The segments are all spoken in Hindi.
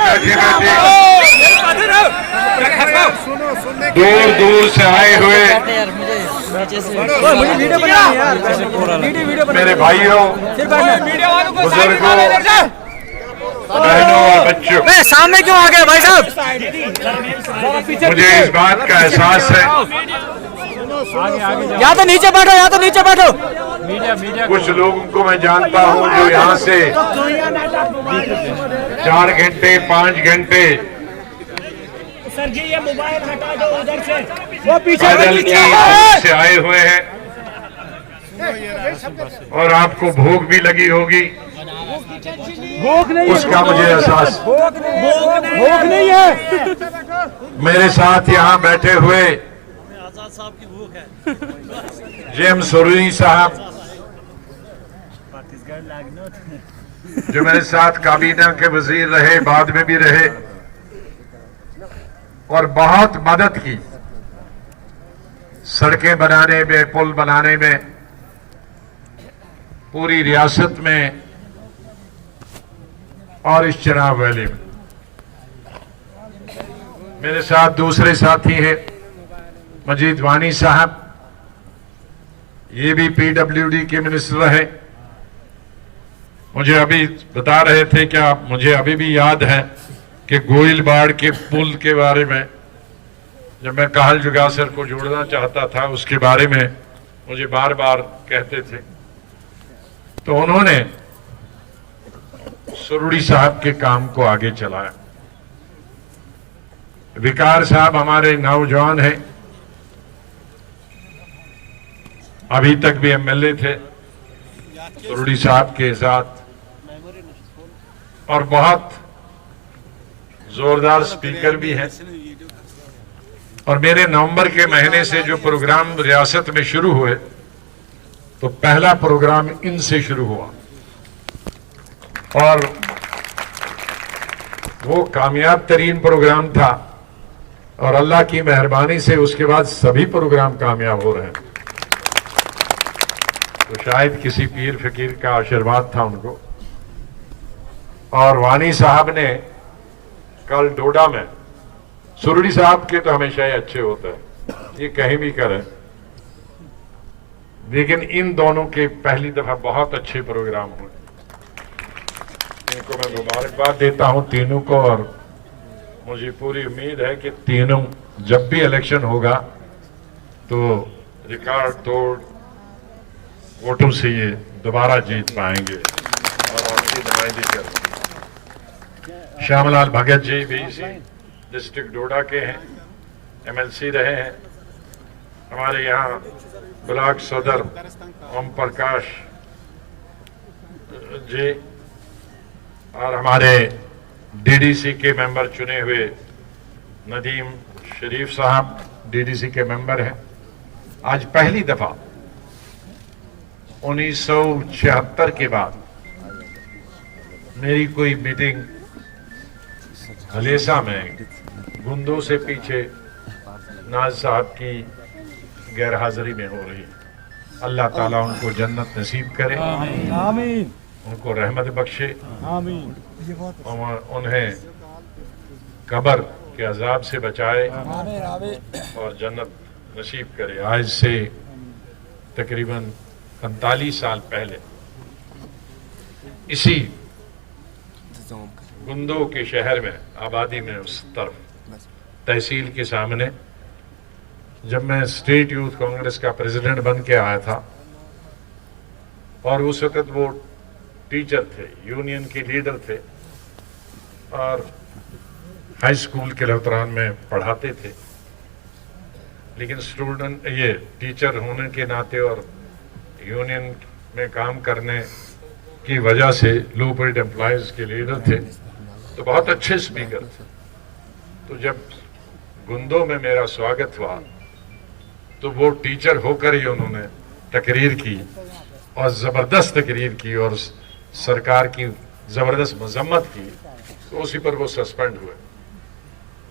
बैठिए दूर दूर से आए हुए मेरे भाइयों, बुजुर्गों, बहनों और बच्चों, सामने क्यों आ गए भाई साहब? मुझे इस बात का एहसास है, या तो नीचे बैठो, या तो नीचे बैठो। कुछ लोगों को मैं जानता हूं जो यहाँ से 4 घंटे 5 घंटे सर जी ये मोबाइल हटा दो उधर से, वो पीछे पैदल की से आए हुए हैं और आपको भूख भी लगी होगी, भूख नहीं, उसका मुझे एहसास। भूख नहीं है। मेरे साथ यहाँ बैठे हुए जेम्स सुरूरी साहब, जो मेरे साथ काबीना के वजीर रहे, बाद में भी रहे और बहुत मदद की सड़कें बनाने में, पुल बनाने में, पूरी रियासत में और इस चिनाब वैली में। मेरे साथ दूसरे साथी हैं मजीद वानी साहब, ये भी पीडब्ल्यूडी के मिनिस्टर रहे। मुझे अभी बता रहे थे कि मुझे अभी भी याद है कि गोइलबाड़ के पुल के बारे में जब मैं काहल जुगासर को जोड़ना चाहता था, उसके बारे में मुझे बार बार कहते थे, तो उन्होंने सुरूरी साहब के काम को आगे चलाया। विकार साहब हमारे नौजवान हैं, अभी तक भी एमएलए थे सुरूरी साहब के साथ, और बहुत जोरदार स्पीकर भी हैं। और मेरे नवंबर के महीने से जो प्रोग्राम रियासत में शुरू हुए, तो पहला प्रोग्राम इनसे शुरू हुआ और वो कामयाब तरीन प्रोग्राम था, और अल्लाह की मेहरबानी से उसके बाद सभी प्रोग्राम कामयाब हो रहे हैं। तो शायद किसी पीर फकीर का आशीर्वाद था उनको। और वानी साहब ने कल डोडा में, सुरूरी साहब के तो हमेशा ही अच्छे होते हैं, ये कहीं भी करें, लेकिन इन दोनों के पहली दफा बहुत अच्छे प्रोग्राम हुए। इनको मैं मुबारकबाद देता हूं तीनों को, और मुझे पूरी उम्मीद है कि तीनों जब भी इलेक्शन होगा तो रिकॉर्ड तोड़ वोटों से ये दोबारा जीत पाएंगे और आपकी नुमाइंदगी करेंगे। श्यामलाल भगत जी भी इसी डिस्ट्रिक्ट डोडा के हैं, एमएलसी रहे हैं। हमारे यहाँ ब्लॉक सदर ओम प्रकाश जी, और हमारे डीडीसी के मेंबर चुने हुए नदीम शरीफ साहब डीडीसी के मेंबर हैं। आज पहली दफा 1976 के बाद मेरी कोई मीटिंग हलेसा में गुंदों से पीछे नाज साहब की गैरहाजिरी में हो रही है। अल्लाह ताला उनको जन्नत नसीब करे, आमीन, उनको रहमत बख्शे, आमीन, और उन्हें कब्र के अजाब से बचाए और जन्नत नसीब करे। आज से तकरीबन 45 साल पहले इसी गुंदो के शहर में, आबादी में, उस तरफ तहसील के सामने, जब मैं स्टेट यूथ कांग्रेस का प्रेसिडेंट बन के आया था, और उस वक्त वो टीचर थे, यूनियन के लीडर थे, और हाई स्कूल के लवतरान में पढ़ाते थे। लेकिन स्टूडेंट, ये टीचर होने के नाते और यूनियन में काम करने की वजह से लो पेड एम्प्लॉयज के लीडर थे, तो बहुत अच्छे स्पीकर थे। तो जब गुंदो में मेरा स्वागत हुआ, तो वो टीचर होकर ही उन्होंने तकरीर की, और ज़बरदस्त तकरीर की, और सरकार की ज़बरदस्त मजम्मत की। तो उसी पर वो सस्पेंड हुए,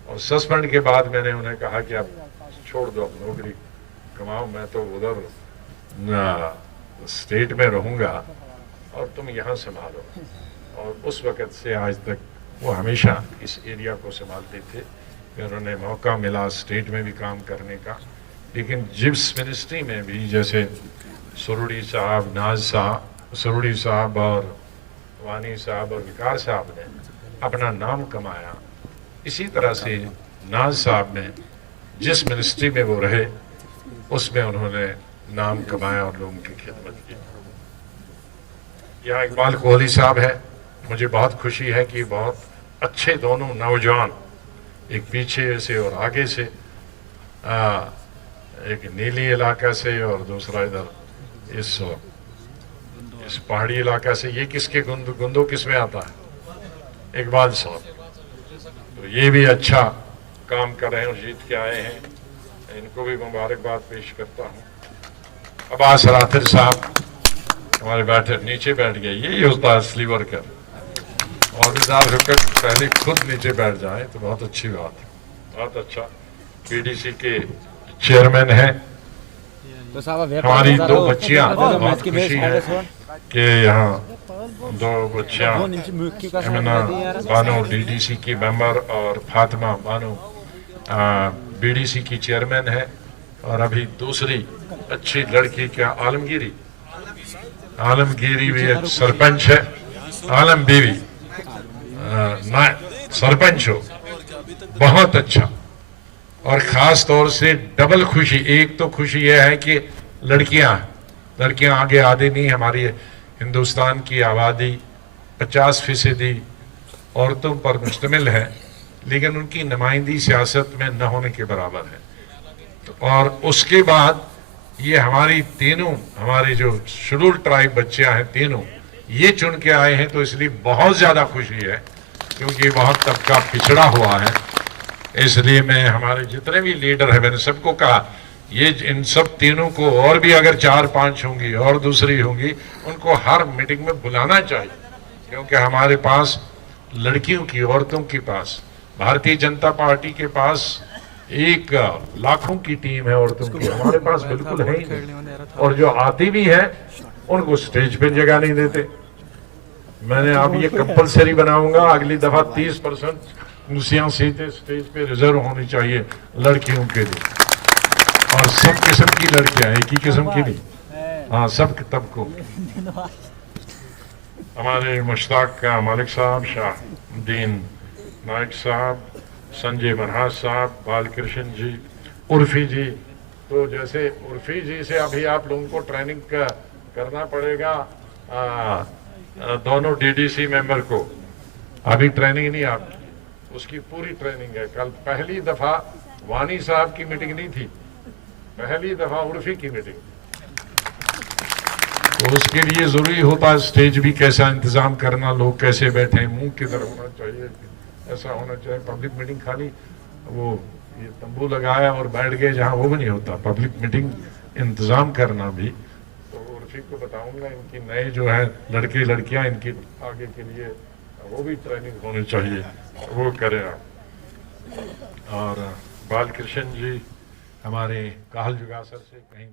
और सस्पेंड के बाद मैंने उन्हें कहा कि आप छोड़ दो, अब नौकरी कमाओ, मैं तो उधर स्टेट में रहूँगा और तुम यहाँ संभालो। और उस वक़्त से आज तक वो हमेशा इस एरिया को संभालते थे। फिर उन्हें मौका मिला स्टेट में भी काम करने का, लेकिन जिस मिनिस्ट्री में भी, जैसे सुरुड़ी साहब, नाज साहब, सुरुड़ी साहब और वानी साहब और विकार साहब ने अपना नाम कमाया, इसी तरह से नाज साहब ने जिस मिनिस्ट्री में वो रहे उसमें उन्होंने नाम कमाया और लोगों की खिदमत की। यहाँ इकबाल कोहली साहब है, मुझे बहुत खुशी है कि बहुत अच्छे दोनों नौजवान, एक पीछे से और आगे से, एक नीली इलाका से और दूसरा इधर इस पहाड़ी इलाका से। ये किसके गुंदो किस में आता है? इकबाल साहब। तो ये भी अच्छा काम कर रहे हैं और जीत के आए हैं, इनको भी मुबारकबाद पेश करता हूँ। अब्बास राथिर साहब हमारे बैठे नीचे बैठ गए, यही होता है असली वर्कर, और होकर पहले खुद नीचे बैठ जाए तो बहुत अच्छी बात है। बहुत अच्छा। पीडीसी के चेयरमैन है। हमारी दो बच्चियां, बहुत खुशी है कि यहाँ दो बच्चियां, एमना बानो डीडीसी की मेंबर और फातिमा बानो बीडीसी की चेयरमैन है, और अभी दूसरी अच्छी लड़की क्या आलमगीरी भी एक सरपंच है, आलम बीवी सरपंच हो। बहुत अच्छा। और खास तौर से डबल खुशी, एक तो खुशी यह है कि लड़कियां आगे आधी नहीं। हमारी हिंदुस्तान की आबादी 50% औरतों पर मुश्तमिल है, लेकिन उनकी नुमाइंदगी सियासत में न होने के बराबर है। और उसके बाद ये हमारी तीनों, हमारे जो शेड्यूल ट्राइब बच्चियां हैं तीनों, ये चुन के आए हैं, तो इसलिए बहुत ज्यादा खुशी है, क्योंकि बहुत तबका पिछड़ा हुआ है। इसलिए मैं हमारे जितने भी लीडर हैं, मैंने सबको कहा ये इन सब तीनों को, और भी अगर 4-5 होंगी और दूसरी होंगी, उनको हर मीटिंग में बुलाना चाहिए, क्योंकि हमारे पास लड़कियों की, औरतों के पास, भारतीय जनता पार्टी के पास एक लाखों की टीम है औरतों की, हमारे पास बिल्कुल है ही नहीं। और जो आती भी है उनको स्टेज पे जगह नहीं देते। मैंने अब ये कंपलसरी बनाऊंगा, अगली दफा 30% कुर्सियां सीटें स्टेज पे रिजर्व होनी चाहिए लड़कियों के लिए, और सब किस्म की लड़कियां, एक ही किस्म की नहीं, हाँ सब तबकों। हमारे मुश्ताक का मालिक साहब, शाहउद्दीन नाइक साहब, संजय मनहास साहब, बालकृष्ण जी, उर्फी जी। तो जैसे उर्फी जी से अभी आप लोगों को ट्रेनिंग करना पड़ेगा, दोनों डीडीसी मेंबर को अभी ट्रेनिंग नहीं, आपकी उसकी पूरी ट्रेनिंग है। कल पहली दफा वानी साहब की मीटिंग नहीं थी, पहली दफा उर्फी की मीटिंग, तो उसके लिए जरूरी होता है स्टेज भी कैसा इंतजाम करना, लोग कैसे बैठे, मुंह किधर होना चाहिए, ऐसा होना चाहिए। पब्लिक मीटिंग खाली वो ये तंबू लगाया और बैठ गए जहां, वो भी नहीं होता, पब्लिक मीटिंग इंतजाम करना भी। तो उर्फी को बताऊंगा, इनकी नए जो है लड़के लड़कियां, इनकी आगे के लिए वो भी ट्रेनिंग होनी चाहिए, वो करें आप। और बालकृष्ण जी हमारे काहल जुगासर से कहीं